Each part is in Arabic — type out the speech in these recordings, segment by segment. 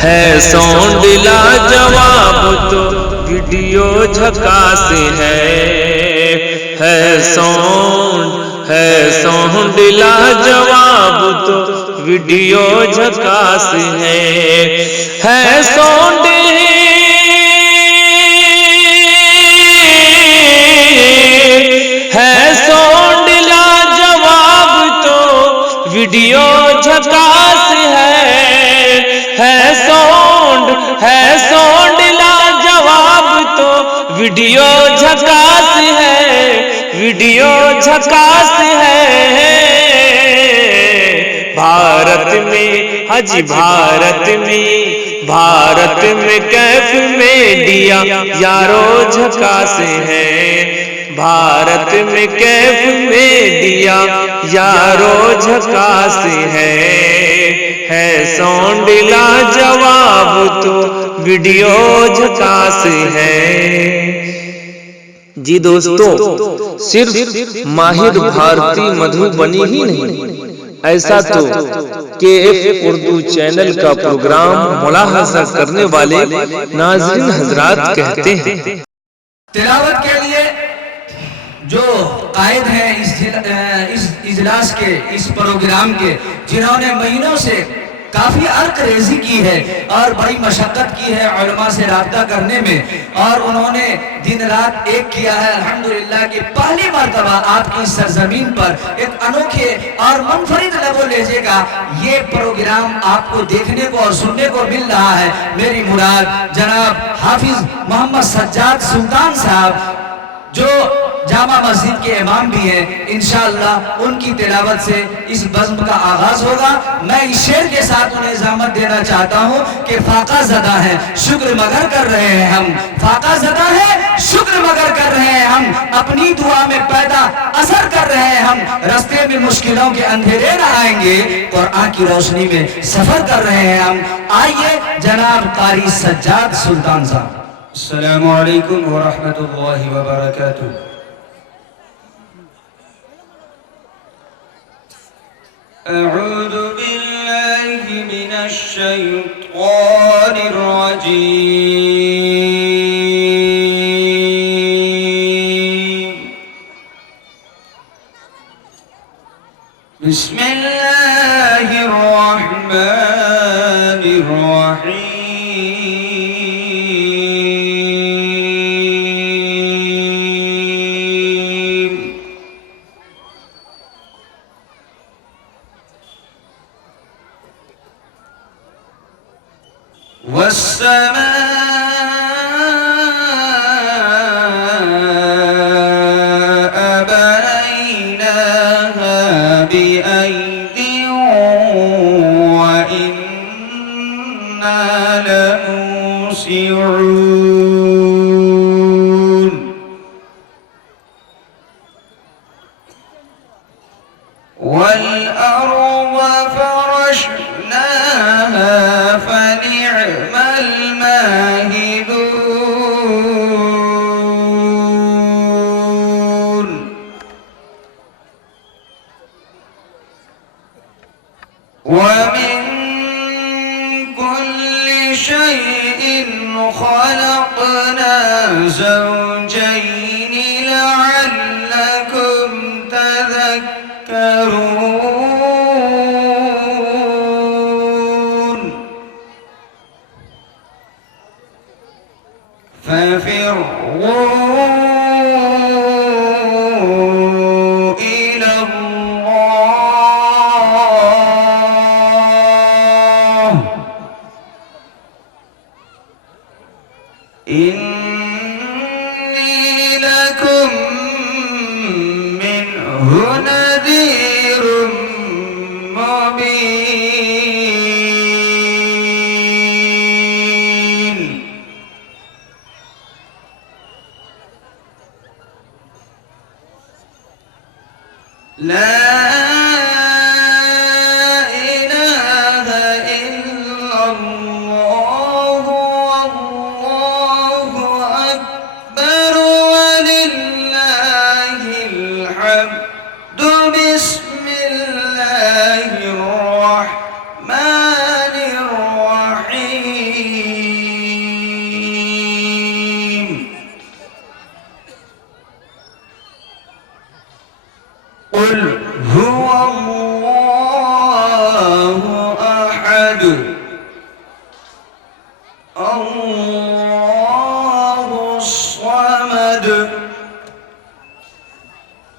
है साउंड लाजवाब तो वीडियो झकास है साउंड लाजवाब तो वीडियो झकास है साउंड लाजवाब तो वीडियो झकास है साउंड लाजवाब तो वीडियो झकास है भारत में हाजी भारत में कैफ में दिया यारो झकास है भारत में कैफ में दिया यारो झकास है साउंड लाजवाब तो वीडियो झकास है। जी दोस्तों, सिर्फ माहिर भारती मधुबनी ही नहीं, ऐसा तो KF उर्दू चैनल का प्रोग्राम मुलाहजा करने वाले नाज़रीन हजरात कहते हैं। तिलावत के लिए जो कायद हैं इस इजलास के, इस प्रोग्राम के, जिन्होंने महीनों से काफ़ी अर्क-रेज़ी की है और बड़ी मशक्क़त की है उलमा से राब्ता करने में, और उन्होंने दिन रात एक किया है अल्हम्दुलिल्लाह कि पहली मर्तबा आपकी सरजमीन पर एक अनोखे और मुनफरिद लबो लहजे का ये प्रोग्राम आपको देखने को और सुनने को मिल रहा है। मेरी मुराद जनाब हाफिज मोहम्मद सज्जाद सुल्तान साहब, जो जामा मस्जिद के इमाम भी हैं, इंशाअल्लाह उनकी तिलावत से इस बज़्म का आगाज होगा। मैं इस शेर के साथ उन्हें इजामत देना चाहता हूँ कि फाका ज़दा है शुक्र मगर कर रहे हैं हम, फाका ज़दा है शुक्र मगर कर रहे हैं हम, अपनी दुआ में पैदा असर कर रहे हैं हम, रास्ते में मुश्किलों के अंधेरे न आएंगे, कुरान की रोशनी में सफर कर रहे हैं हम। आइए जनाब कारी सज्जाद सुल्तान साहब। अस्सलामु अलैकुम व रहमतुल्लाहि व बरकातुहू। अऊज़ु बिल्लाहि मिनश शैतानिर रजीम। बिस्मिल्लाहिर रहमानिर रहीम। والسماء بنيناها بأيد وإنا لموسعون والأرض فرشناها فنعم الماهدون ومن كل شيء خلقنا زوجين لعلكم تذكرون ففروا إلى الله إني لكم منه نذير مبين لا إله إلا الله والله أكبر ولله الحمد بسم الله الرحمن الرحيم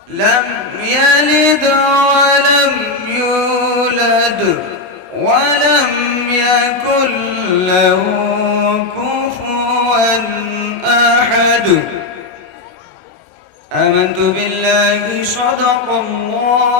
لم يلد ولم يولد ولم يكن له كفوا أحد. آمنت بالله صدق الله